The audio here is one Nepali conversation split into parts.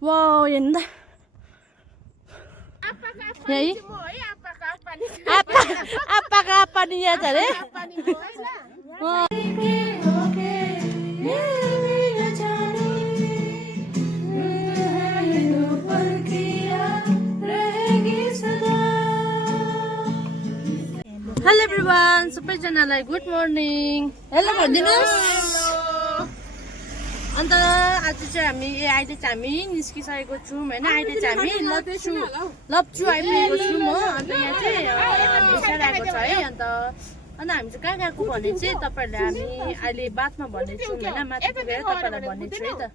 Wow, yun na. Yay? Apa niya tadi? Oh. Hello everyone, सबैजनालाई गुड मर्निङ। हेलो भनिदिनुस्। अन्त आज चाहिँ हामी अहिले चाहिँ हामी निस्किसकेको छौँ हैन। अहिले चाहिँ हामी लप्चू आइपुगेको छौँ हो। अन्त यहाँ चाहिँ निस्किरहेको छ है। अन्त हामी चाहिँ कहाँ गएको भने चाहिँ तपाईहरुले हामी अहिले बातमा भन्ने छौँ हैन। माथि पुगेर तपाईहरुलाई भन्ने छु है त।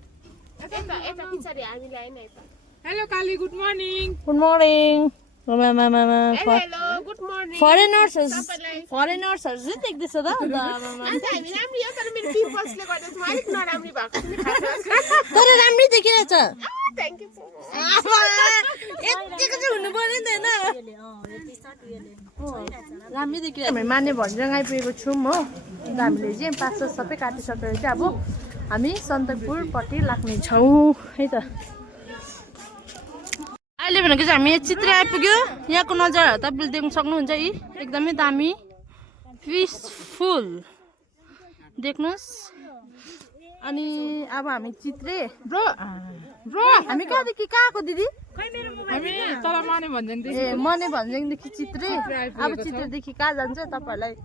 यता पछाडी हामीले हैन यता। हेलो काली गुड मर्निङ। Good morning. मामा हेलो गुड मर्निङ। फरेनर्सहरु चाहिँ देख्दैछ त अन्त मामा। अनि हामी राम्रो यो तर मेरो पिम्पल्सले गर्दा चाहिँ अलिक नराम्रो भएको छ नि खास। तर राम्रै देखिरहेछ। Thank you so much. यतिको चाहिँ हुनु पर्यो नि त हैन। राम्रै देखिरहेछ। हामी माने भन्ज्याङ आइपुगेको छौँ हो। अन्त हामीले चाहिँ पासपोर्ट सबै काटिसकेर चाहिँ अब हामी सन्दकपुरपट्टि लाग्ने छौँ है त। अहिले भनेको चाहिँ हामी चित्रे आइपुग्यो। यहाँको नजारा तपाईँले देख्न सक्नुहुन्छ यी एकदमै दामी पिसफुल देख्नुहोस्। अनि अब हामी चित्रे ब्रो हामी कहाँदेखि कहाँको दिदी? हामी तल माने भन्ज्याङ ए मने भन्ज्याङदेखि चित्रे। अब चित्रेदेखि कहाँ जान्छ तपाईँहरूलाई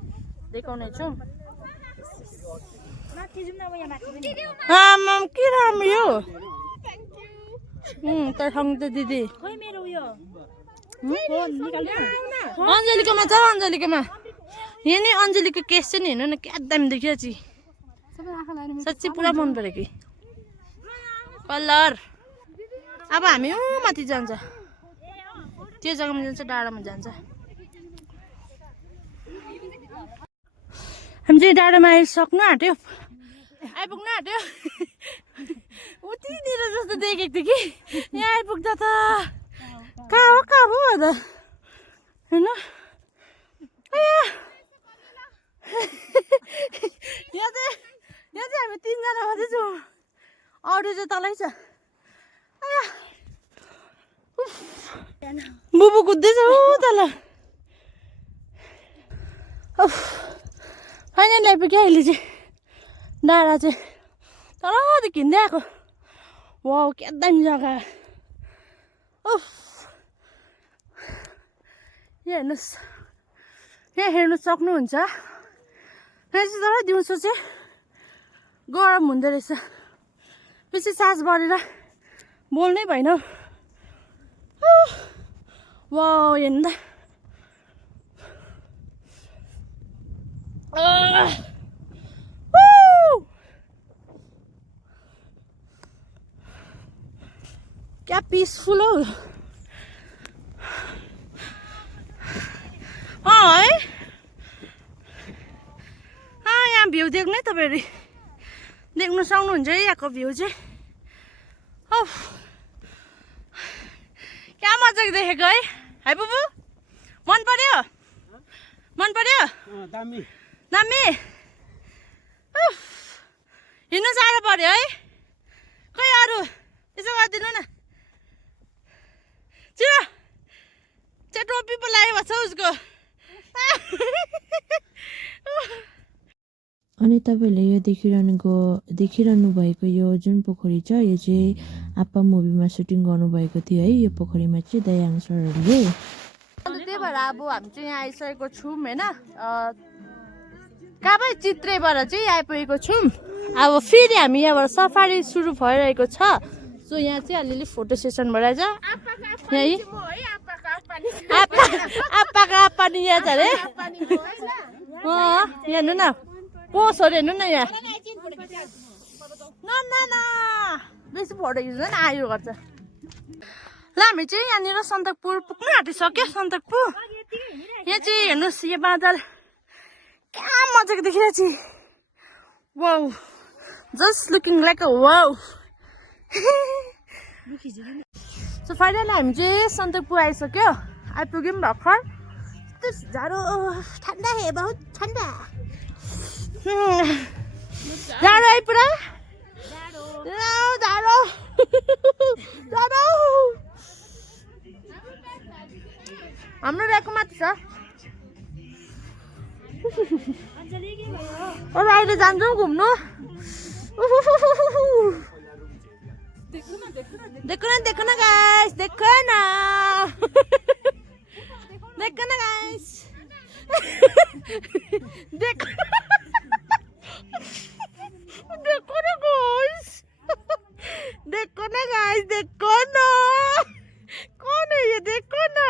देखाउने छौँ। आमाम के राम्रो यो। तर्खाउनु त दिदी। अञ्जलीकोमा छ अञ्जलीकोमा। यहाँ नि अञ्जलीको केस चाहिँ नि हेर्नु न क्या दामी देखिरहेछ। साँच्चै पुरा मन पऱ्यो कि कलर। अब हामी माथि जान्छ त्यो जग्गामा जान्छ डाँडामा जान्छ। हामी चाहिँ डाँडामा आइसक्नु आँट्यो आइपुग्नु आँट्यो। उतिनिर जस्तो देखेको थियो कि यहाँ आइपुग्दा त कहाँ हो त होइन। यहाँ चाहिँ हामी तिनजना मात्रै छौँ अरू चाहिँ तलै छ। बुबु कुद्दैछ ऊ तल। फाइनली आइपुग्यो अहिले चाहिँ डाँडा चाहिँ तलदेखि हिँड्दै आएको। वाउ क्या दामी जग्गा। यहाँ हेर्नुहोस् यहाँ हेर्नु सक्नुहुन्छ। यहाँ चाहिँ तर दिउँसो चाहिँ गरम हुँदो रहेछ। बेसी सास बढेर बोल्नै भएन। वाउ हेर्नु त क्या पिसफुल हो। है यहाँ भ्यू देख्नै तपाईँहरू देख्नु सक्नुहुन्छ है। यहाँको भ्यू चाहिँ क्या मजाको देखेको है बुबु। मन पर्यो मन पर्यो दामी दामी। हिँड्नु साह्रो पर्यो है। खै अरू यसो गरिदिनु न। चिरा चाहिँ टोपी पो लाग्यो भन्छ उसको। अनि तपाईँले यो देखिरहनु भएको यो जुन पोखरी छ यो चाहिँ आप्पा मुभीमा सुटिङ गर्नुभएको थियो है। यो पोखरीमा चाहिँ दयाङ सरहरूले। अन्त त्यही भएर अब हामी चाहिँ यहाँ आइसकेको छौँ होइन। कहाँ चित्रेबाट चाहिँ आइपुगेको छौँ। अब फेरि हामी यहाँबाट सफारी सुरु भइरहेको छ। सो यहाँ चाहिँ अलिअलि फोटो सेसन भइरहेछ। यहीँ आप्पा नि यहाँ छ अरे। हेर्नु न पोसहरू हेर्नु न यहाँ। बेसी फोटो खिच्नु न आयो गर्छ। ल हामी चाहिँ यहाँनिर सन्दकपुर पुग्नु आँटिसक्यो। सन्दकपुर यहाँ चाहिँ हेर्नुहोस् यो बादल क्या मजाको देखिरहेछ। Wow just looking like a wow. So finally हामी चाहिँ सन्दकपुर आइसक्यो। आइपुग्यौँ भर्खर। जाडो ठन्डा है बहुत ठन्डा। जाडो है पुरा जाडो छ अब अहिले जान्छौँ घुम्नु देखो न गाइस देखो न गाइस देखो ना गाइस देखो ना कौन है ये देखो ना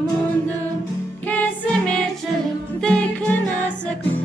मुंद कैसे मैं चलूं देख ना सकूं